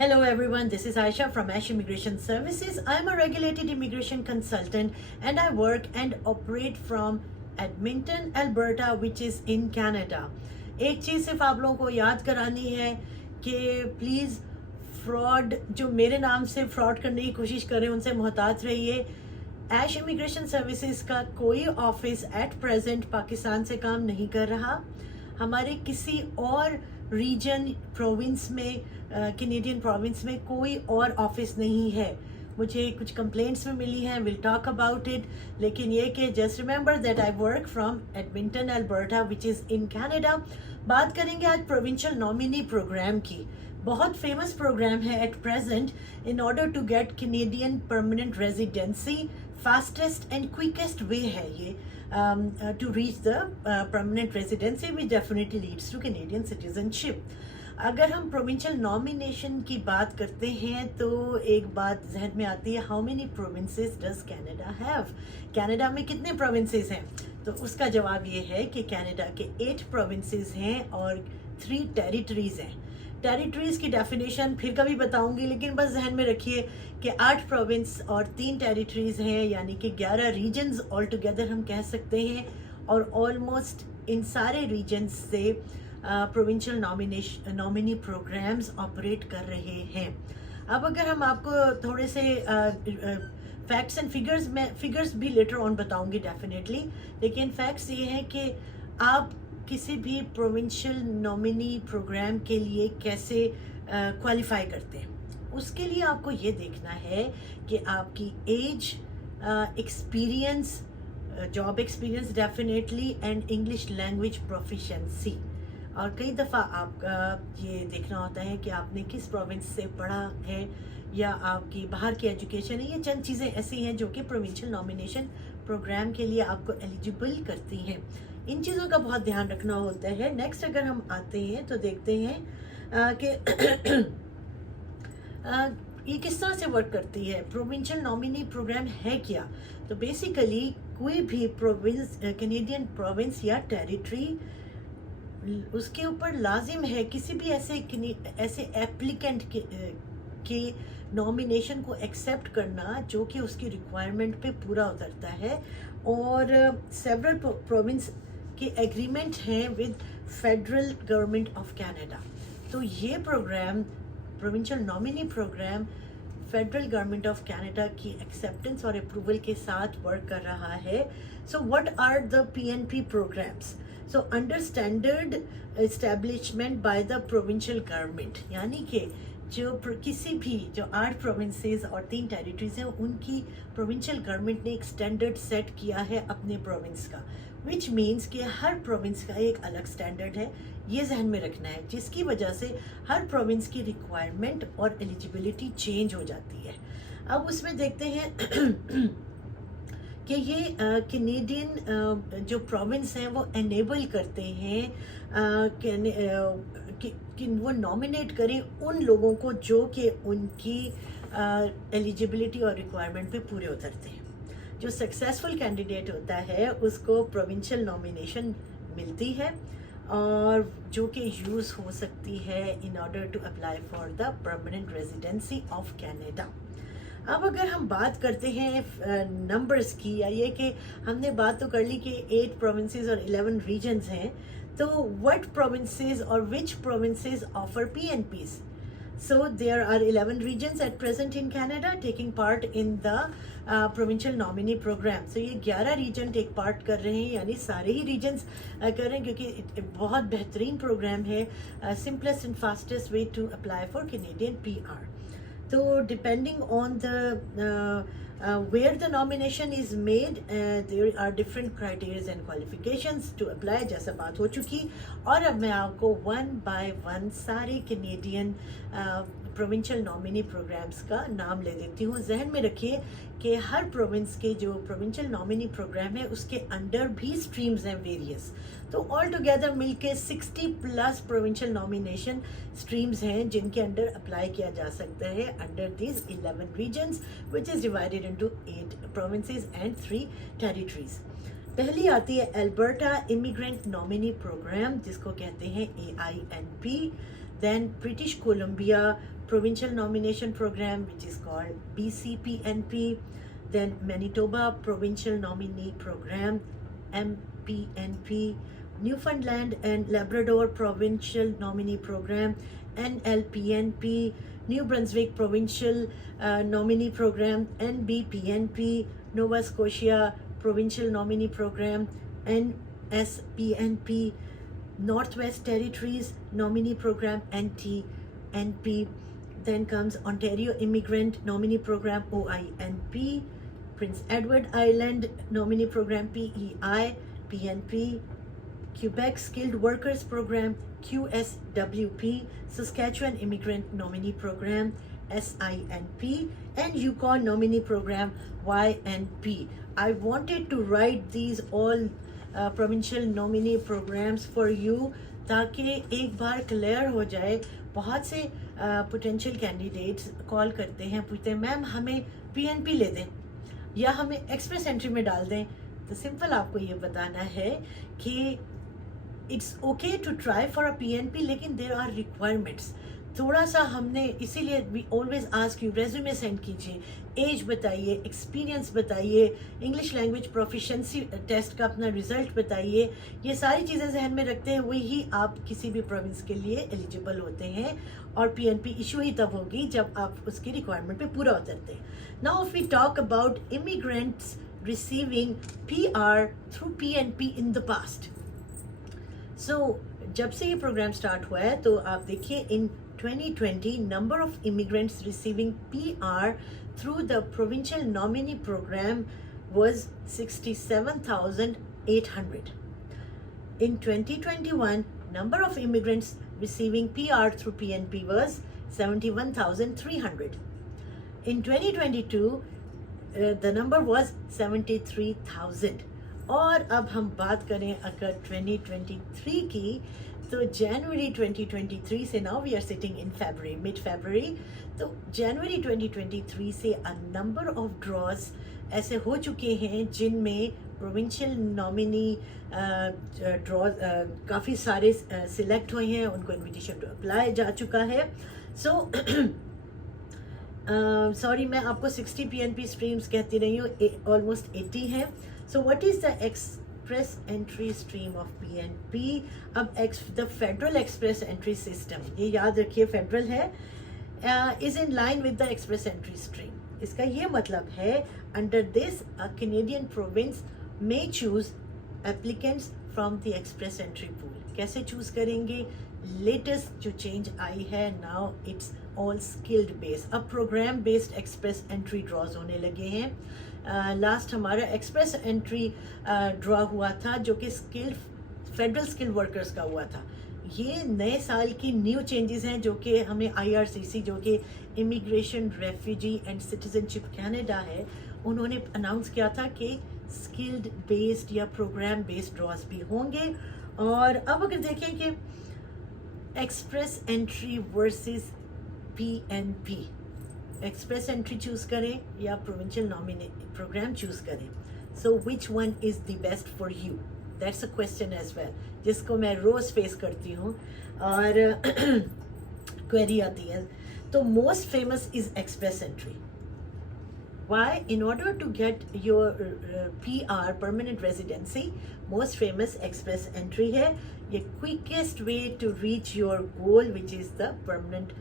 Hello everyone, this is Aisha from Ash Immigration Services. I'm a regulated immigration consultant and I work and operate from Edmonton, Alberta, which is in Canada. एक चीज़ सिर्फ आप लोगों को याद करानी है कि प्लीज़ फ्रॉड जो मेरे नाम से फ्रॉड करने की कोशिश कर रहे हैं उनसे मोहतात रहिए. ऐश इमिग्रेशन सर्विसेज का कोई ऑफिस एट प्रेजेंट पाकिस्तान से काम नहीं कर रहा. हमारे किसी और रीजन प्रोविंस में कैनेडियन प्रोविंस में कोई और ऑफिस नहीं है. मुझे कुछ कंप्लेंट्स में मिली हैं, विल टॉक अबाउट इट. लेकिन ये कि just remember that I work from Edmonton Alberta which is in Canada. बात करेंगे आज प्रोविंशियल नॉमिनी प्रोग्राम की. बहुत फेमस प्रोग्राम है at present in order to get Canadian permanent residency. Fastest and quickest way है ये to reach the permanent residency which definitely leads to Canadian citizenship. अगर हम प्रोविंशियल नॉमिनेशन की बात करते हैं तो एक बात जहन में आती है, how many provinces does Canada have. Canada में कितने प्रोविंसेस हैं? तो उसका जवाब ये है कि कनाडा के 8 प्रोविंसेस हैं और 3 टेरिटरीज हैं. टेरिटरीज की डेफिनेशन फिर कभी बताऊंगी, लेकिन बस जहन में रखिए कि 8 प्रोविंस और 3 टेरिटरीज हैं, यानी कि 11 रीजन्स ऑल टुगेदर हम कह सकते हैं. और ऑलमोस्ट इन सारे रीजन्स से प्रोविंशियल नॉमिनी प्रोग्राम्स ऑपरेट कर रहे हैं. अब अगर हम आपको थोड़े से फैक्ट्स एंड फिगर्स भी लेटर ऑन बताऊंगी डेफिनेटली, लेकिन फैक्ट्स ये हैं कि आप किसी भी प्रोविंशियल नॉमिनी प्रोग्राम के लिए कैसे क्वालिफाई करते हैं. उसके लिए आपको ये देखना है कि आपकी age, experience, job experience definitely, and English language proficiency. और कई दफ़ा आपका ये देखना होता है कि आपने किस प्रोविंस से पढ़ा है या आपकी बाहर की एजुकेशन है. ये चंद चीज़ें ऐसी हैं जो कि प्रोविंशियल नॉमिनेशन प्रोग्राम के लिए आपको एलिजिबल करती हैं. इन चीज़ों का बहुत ध्यान रखना होता है. नेक्स्ट अगर हम आते हैं तो देखते हैं कि ये किस तरह से वर्क करती है. प्रोविंशियल नॉमिनी प्रोग्राम है क्या? तो बेसिकली कोई भी प्रोविंस, कैनेडियन प्रोविंस या टेरिटरी, उसके ऊपर लाजिम है किसी भी ऐसे एप्लीकेंट के नॉमिनेशन को एक्सेप्ट करना जो कि उसकी रिक्वायरमेंट पे पूरा उतरता है. और सेवरल प्रोविंस के एग्रीमेंट हैं with federal government of Canada. तो ये program, provincial nominee program, federal government of Canada की एक्सेप्टेंस और अप्रूवल के साथ वर्क कर रहा है. So what are the PNP programs? So under standard establishment by the provincial government, यानी कि जो किसी भी जो 8 प्रोविंसेस और 3 टेरिटरीज हैं उनकी प्रोविंशियल गवर्नमेंट ने एक स्टैंडर्ड सेट किया है अपने प्रोविंस का, विच मीन्स कि हर प्रोविंस का एक अलग स्टैंडर्ड है. ये जहन में रखना है, जिसकी वजह से हर प्रोविंस की रिक्वायरमेंट और एलिजिबिलिटी चेंज हो जाती है. अब उसमें देखते हैं कि ये कैनेडियन जो प्रोविंस हैं वो एनेबल करते हैं कि वो नॉमिनेट करें उन लोगों को जो कि उनकी एलिजिबिलिटी और रिक्वायरमेंट पे पूरे उतरते हैं. जो सक्सेसफुल कैंडिडेट होता है उसको प्रोविंशियल नॉमिनेशन मिलती है और जो कि यूज़ हो सकती है in order to apply for the permanent residency of Canada. अब अगर हम बात करते हैं नंबर्स की, या ये कि हमने बात तो कर ली कि 8 प्रोविंसेस और 11 रीजन्स हैं, तो व्हाट प्रोविंसेस और which provinces offer PNPs? So there are 11 regions at present in Canada taking part in the provincial nominee program. So ये 11 रीजन टेक पार्ट कर रहे हैं, यानी सारे ही रीजन्स कर रहे हैं, क्योंकि बहुत बेहतरीन प्रोग्राम है. Simplest and fastest way to apply for Canadian PR. तो depending on the where the nomination is made, there are different criteria and qualifications to apply, जैसा बात हो चुकी. और अब मैं आपको 1 by 1 सारे कैनेडियन प्रोविंशियल नॉमिनी प्रोग्राम्स का नाम ले देती हूँ. जहन में रखिए कि हर प्रोविंस के जो प्रोविंशियल नॉमिनी प्रोग्राम है उसके अंडर भी स्ट्रीम्स हैं वेरियस. तो ऑल टुगेदर मिलके 60+ प्रोविंशियल नॉमिनेशन स्ट्रीम्स हैं जिनके अंडर अप्लाई किया जा सकता है under this 11 regions which is divided into 8 provinces and 3 territories. पहली आती है अल्बर्टा इमिग्रेंट नॉमिनी प्रोग्राम, जिसको कहते हैं AINP. Then British Columbia provincial nomination program which is called BCPNP, then Manitoba provincial nominee program MPNP, Newfoundland and Labrador provincial nominee program NLPNP, New Brunswick provincial nominee program NBPNP, Nova Scotia provincial nominee program NSPNP, Northwest Territories nominee program NTNP, then comes Ontario Immigrant Nominee Program OINP, Prince Edward Island Nominee Program PEI PNP, Quebec Skilled Workers Program QSWP, Saskatchewan Immigrant Nominee Program SINP, and Yukon Nominee Program YNP. I wanted to write these all provincial nominee programs for you ताकि एक बार clear हो जाए. बहुत से potential candidates call करते हैं, पूछते हैं मैम हमें पीएनपी ले दें या हमें एक्सप्रेस एंट्री में डाल दें. तो सिंपल आपको ये बताना है कि it's okay to try for a PNP, लेकिन देयर आर रिक्वायरमेंट्स. थोड़ा सा हमने इसीलिए we always ask you resume send कीजिए, एज बताइए, एक्सपीरियंस बताइए, इंग्लिश लैंग्वेज प्रोफिशेंसी टेस्ट का अपना रिजल्ट बताइए. ये सारी चीज़ें जहन में रखते हुए ही आप किसी भी प्रोविंस के लिए एलिजिबल होते हैं, और पीएनपी इशू ही तब होगी जब आप उसकी रिक्वायरमेंट पे पूरा उतरते हैं. Now if we talk about immigrants receiving PR through PNP in the past. So जब से ये प्रोग्राम स्टार्ट हुआ है तो आप देखिए इन 2020 number of immigrants receiving PR through the provincial nominee program was 67,800. In 2021, number of immigrants receiving PR through PNP was 71,300. In 2022, the number was 73,000. और अब हम बात करें अगर 2023 की, तो जनवरी 2023 से, now we are sitting in February, mid February, तो जनवरी 2023 से अ नंबर ऑफ ड्रॉज ऐसे हो चुके हैं जिनमें प्रोविंशियल नॉमिनी ड्रॉज काफ़ी सारे सिलेक्ट हुए हैं, उनको इनविटेशन टू अप्लाई जा चुका है. सो सॉरी मैं आपको 60 पीएनपी स्ट्रीम्स कहती रही हूँ, ऑलमोस्ट 80 है. So what is the express entry stream of PNP. अब the federal express entry system, ये याद रखिए फेडरल है, is in line with the express entry stream. इसका ये मतलब है under this a Canadian province may choose applicants from the express entry pool. कैसे चूज करेंगे? लेटेस्ट जो चेंज आई है, now it's all skilled based. अब program based express entry draws होने लगे हैं. लास्ट हमारा एक्सप्रेस एंट्री ड्रॉ हुआ था जो कि स्किल्ड फेडरल स्किल्ड वर्कर्स का हुआ था. ये नए साल की न्यू चेंजेस हैं जो कि हमें IRCC जो कि immigration refugee and citizenship Canada है, उन्होंने अनाउंस किया था कि स्किल्ड बेस्ड या प्रोग्राम बेस्ड ड्रॉज भी होंगे. और अब अगर देखें कि express entry versus PNP, express entry choose करें या प्रोविंशियल नॉमिनी प्रोग्राम चूज़ करें, so which one is the best for you? That's a question as well, जिसको मैं रोज़ फेस करती हूँ और क्वेरी आती है. तो most famous is express entry. Why? In order to get your PR permanent residency, most famous express entry है. ये quickest way to reach your goal, which is the permanent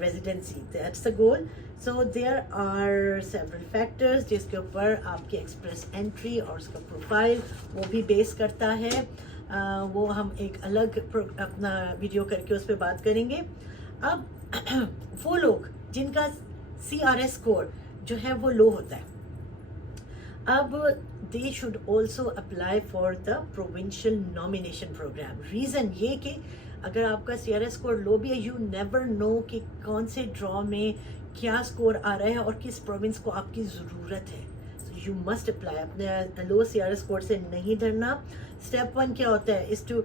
residency. That's the goal. So there are several factors जिसके ऊपर आपकी express entry और उसका profile वो भी base करता है. वो हम एक अलग अपना वीडियो करके उस पर बात करेंगे. अब वो लोग जिनका CRS स्कोर जो है वो लो होता है, अब they should also apply for the provincial nomination program. Reason ये कि अगर आपका CRS स्कोर लो भी है, यू नेवर नो कि कौन से ड्रॉ में क्या स्कोर आ रहा है और किस प्रोविंस को आपकी ज़रूरत है. You must apply. अपने लो CRS स्कोर से नहीं डरना. स्टेप 1 क्या होता है? Is to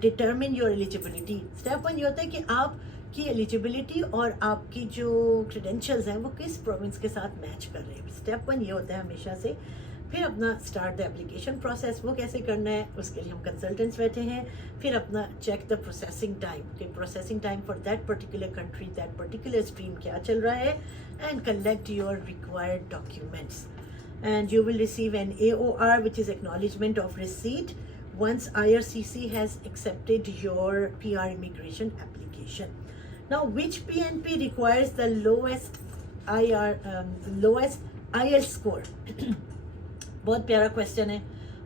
determine your eligibility. Step 1 ये होता है कि आप की एलिजिबिलिटी और आपकी जो क्रेडेंशियल्स हैं वो किस प्रोविंस के साथ मैच कर रहे हैं. स्टेप 1 ये होता है हमेशा से. پھر اپنا اسٹارٹ دا اپلیکیشن پروسیس وہ کیسے کرنا ہے اس کے لیے ہم کنسلٹنٹس بیٹھے ہیں. پھر اپنا چیک دا پروسیسنگ ٹائم کہ processing time for that particular country that particular stream کیا چل رہا ہے, and collect your required documents and you will receive an AOR, which is acknowledgement of receipt, once IRCC has accepted your PR immigration application. Now, which PNP requires the lowest IELTS score? بہت پیارا question ہے.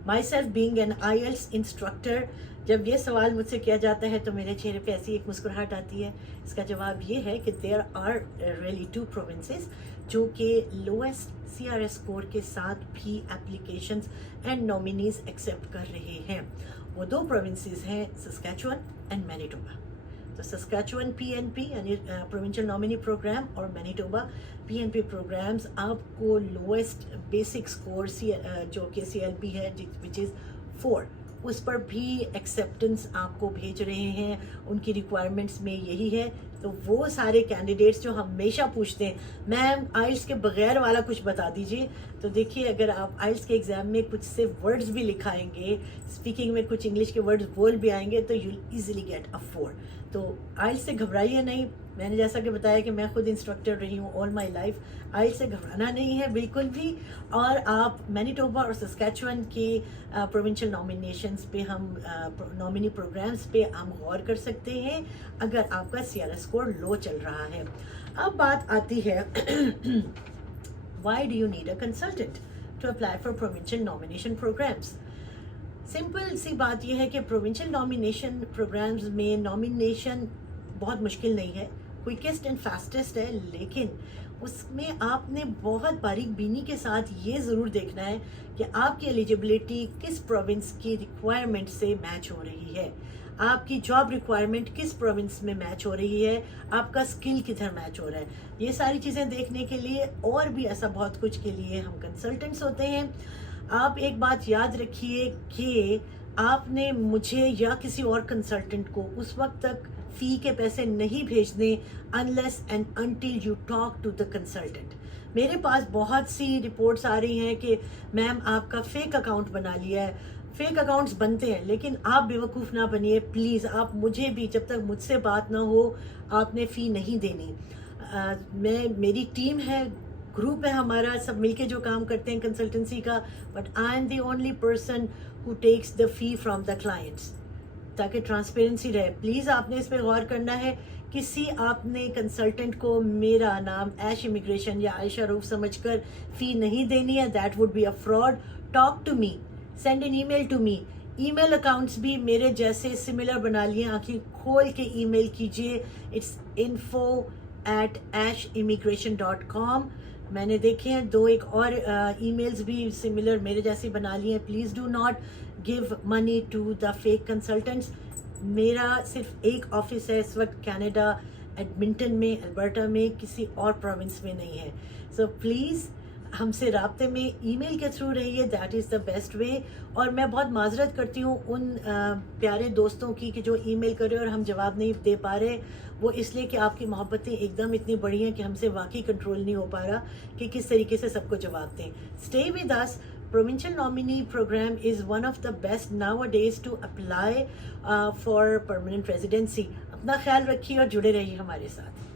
My self being an IELTS instructor, جب یہ سوال مجھ سے کیا جاتا ہے تو میرے چہرے پہ ایسی ایک مسکراہٹ آتی ہے. اس کا جواب یہ ہے کہ دیر آر ریئلی 2 provinces جو کہ لویسٹ CRS اسکور کے ساتھ بھی اپلیکیشنز اینڈ نامینیز ایکسیپٹ کر رہے ہیں. وہ 2 provinces ہیں, سسکیچوان اینڈ مینیٹوبا. تو سسکیچوان PNP یعنی پروونشل نامینی پروگرام اور مینیٹوبا PNP پروگرامز آپ کو لویسٹ بیسک اسکور جو کہ CLB ہے وچ از 4, اس پر بھی ایکسیپٹنس آپ کو بھیج رہے ہیں. ان کی ریکوائرمنٹس میں یہی ہے. تو وہ سارے کینڈیڈیٹس جو ہمیشہ پوچھتے ہیں میم آئلس کے بغیر والا کچھ بتا دیجیے, تو دیکھیے اگر آپ آئلس کے ایگزام میں کچھ سے ورڈز بھی لکھائیں گے, اسپیکنگ میں کچھ انگلش کے ورڈز بول بھی آئیں گے, تو یو ایزیلی گیٹ a 4. تو آئلس سے گھبرائیے نہیں. میں نے جیسا کہ بتایا کہ میں خود انسٹرکٹر رہی ہوں آل مائی لائف. آئلس سے گھبرانا نہیں ہے بالکل بھی. اور آپ مینیٹوبا اور سسکیچوان کی پروونشل نامینیشنز پہ نامینی پروگرامز پہ ہم غور کر سکتے ہیں اگر آپ کا CRS اسکور لو چل رہا ہے. اب بات آتی ہے why do you need a consultant to apply for provincial nomination programs. Simple سی بات یہ ہے کہ پروونشل نامینیشن پروگرامز میں نامینیشن بہت مشکل نہیں ہے, کوئکسٹ اینڈ فاسٹسٹ ہے, لیکن اس میں آپ نے بہت باریک بینی کے ساتھ یہ ضرور دیکھنا ہے کہ آپ کی ایلیجبلٹی کس پروونس کی ریکوائرمنٹ سے میچ ہو رہی ہے, آپ کی جاب ریکوائرمنٹ کس پروونس میں میچ ہو رہی ہے, آپ کا اسکل کدھر میچ ہو رہا ہے. یہ ساری چیزیں دیکھنے کے لیے اور بھی ایسا بہت کچھ کے لیے ہم کنسلٹنٹس ہوتے ہیں. آپ ایک بات یاد رکھیے کہ آپ نے مجھے یا کسی اور کنسلٹنٹ کو اس وقت تک فی کے پیسے نہیں بھیجنے unless and until you talk to the consultant. میرے پاس بہت سی رپورٹس آ رہی ہیں کہ میم آپ کا فیک اکاؤنٹ بنا لیا ہے. فیک اکاؤنٹس بنتے ہیں لیکن آپ بیوقوف نہ بنیے پلیز. آپ مجھے بھی جب تک مجھ سے بات نہ ہو آپ نے فی نہیں دینی. میری ٹیم ہے, گروپ ہے ہمارا, سب مل کے جو کام کرتے ہیں کنسلٹنسی کا, but I am the only person who takes the فی فرام دا کلائنٹس, تاکہ ٹرانسپیرنسی رہے. پلیز آپ نے اس پہ غور کرنا ہے. کسی آپ نے کنسلٹنٹ کو میرا نام ایش امیگریشن یا عائشہ روف سمجھ کر فی نہیں دینی ہے. That would be a fraud. Talk to me, send an email to me. Email accounts بھی میرے جیسے سملر بنا لیے, آنکھیں کھول کے ای میل کیجیے. It's info@ashimmigration.com. میں نے دیکھے ہیں 2 ایک اور ای میلز بھی سملر میرے جیسے بنا لیے ہیں. Please do not give money to the fake consultants. میرا صرف ایک آفس ہے اس وقت کینیڈا, ایڈمنٹن میں, البرٹا میں, کسی اور پروونس میں نہیں ہے. سو پلیز ہم سے رابطے میں ای میل کے تھرو رہیے, that is the best way. اور میں بہت معذرت کرتی ہوں ان پیارے دوستوں کی کہ جو ای میل کر رہے اور ہم جواب نہیں دے پا رہے. وہ اس لیے کہ آپ کی محبتیں ایک دم اتنی بڑی ہیں کہ ہم سے واقعی کنٹرول نہیں ہو پا رہا کہ کس طریقے سے سب کو جواب دیں. Stay with us. Provincial nominee program is one of the best nowadays to apply for permanent residency. اپنا خیال رکھیے اور جڑے رہیے ہمارے ساتھ.